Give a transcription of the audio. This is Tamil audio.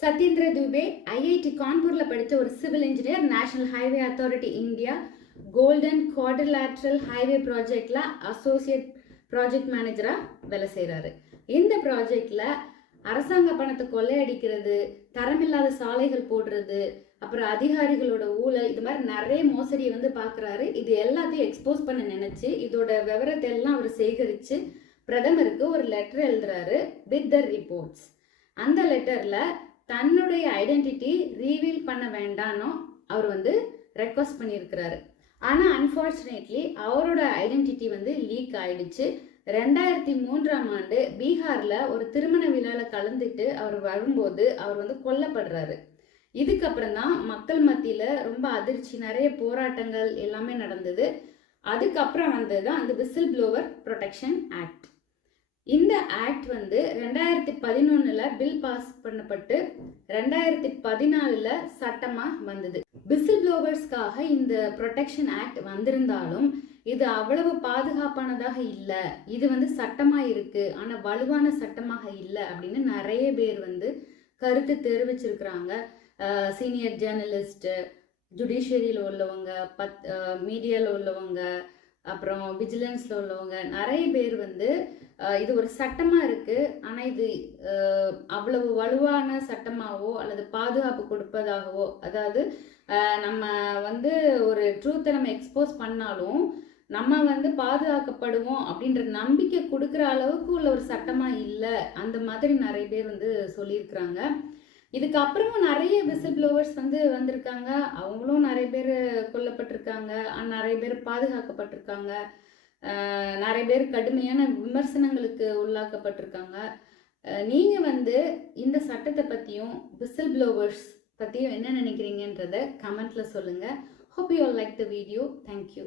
சத்யேந்திர துபே ஐஐடி கான்பூர்ல படித்த ஒரு civil engineer. National highway authority India golden quadrilateral highway ப்ராஜெக்ட்ல அசோசியேட் ப்ராஜெக்ட் மேனேஜரா வேலை செய்கிறாரு. இந்த ப்ராஜெக்ட்ல அரசாங்க பணத்தை கொள்ளையடிக்கிறது, தரமில்லாத சாலைகள் போடுறது, அப்புறம் அதிகாரிகளோட ஊழல், இது மாதிரி நிறைய மோசடியை பார்க்குறாரு. இது எல்லாத்தையும் எக்ஸ்போஸ் பண்ண நினைச்சு இதோட விவரத்தை எல்லாம் அவர் சேகரித்து பிரதமருக்கு ஒரு லெட்டர் எழுதுறாரு வித் த ரிப்போர்ட்ஸ். அந்த லெட்டரில் தன்னுடைய ஐடென்டிட்டி ரீவீல் பண்ண வேண்டானோ அவர் ரெக்வஸ்ட் பண்ணியிருக்கிறாரு. ஆனால் அன்ஃபார்ச்சுனேட்லி அவரோட ஐடென்டிட்டி லீக் ஆயிடுச்சு. 2003ஆம் ஆண்டு பீகாரில் ஒரு திருமண விழாவில் கலந்துட்டு அவர் வரும்போது அவர் கொல்லப்படுறாரு. இதுக்கப்புறம் தான் மக்கள் மத்தியில் ரொம்ப அதிர்ச்சி, நிறைய போராட்டங்கள் எல்லாமே நடந்தது. அதுக்கப்புறம் வந்தது தான் அந்த விசில் ப்ளோவர் ப்ரொடெக்ஷன் ஆக்ட். இந்த ஆக்ட் 2011 பில் பாஸ் பண்ணப்பட்டு 2014 சட்டமாக வந்தது. விசில் ப்ளோவர்ஸ்க்காக இந்த ப்ரொடெக்ஷன் ஆக்ட் வந்திருந்தாலும் இது அவ்வளவு பாதுகாப்பானதாக இல்லை. இது சட்டமாக இருக்குது, ஆனால் வலுவான சட்டமாக இல்லை அப்படின்னு நிறைய பேர் கருத்து தெரிவிச்சிருக்கிறாங்க. சீனியர் ஜேர்னலிஸ்ட்டு, ஜுடிஷியரியில் உள்ளவங்க, மீடியாவில் உள்ளவங்க, அப்புறம் விஜிலன்ஸில் உள்ளவங்க, நிறைய பேர் இது ஒரு சட்டமாக இருக்குது, ஆனால் இது அவ்வளவு வலுவான சட்டமாகவோ அல்லது பாதுகாப்பு கொடுப்பதாகவோ, அதாவது நம்ம ஒரு ட்ரூத்தை நம்ம எக்ஸ்போஸ் பண்ணாலும் நம்ம பாதுகாக்கப்படுவோம் அப்படின்ற நம்பிக்கை கொடுக்குற அளவுக்கு உள்ள ஒரு சட்டமாக இல்லை. அந்த மாதிரி நிறைய பேர் சொல்லியிருக்கிறாங்க. இதுக்கப்புறமும் நிறைய விசில் ப்ளோவர்ஸ் வந்திருக்காங்க. அவங்களும் நிறைய பேர் கொல்லப்பட்டிருக்காங்க, நிறைய பேர் பாதுகாக்கப்பட்டிருக்காங்க, நிறைய பேர் கடுமையான விமர்சனங்களுக்கு உள்ளாக்கப்பட்டிருக்காங்க. நீங்கள் இந்த சட்டத்தை பற்றியும் விசில் ப்ளோவர்ஸ் பற்றியும் என்ன நினைக்கிறீங்கன்றதை கமெண்ட்டில் சொல்லுங்கள். Hope you all like the video. Thank you.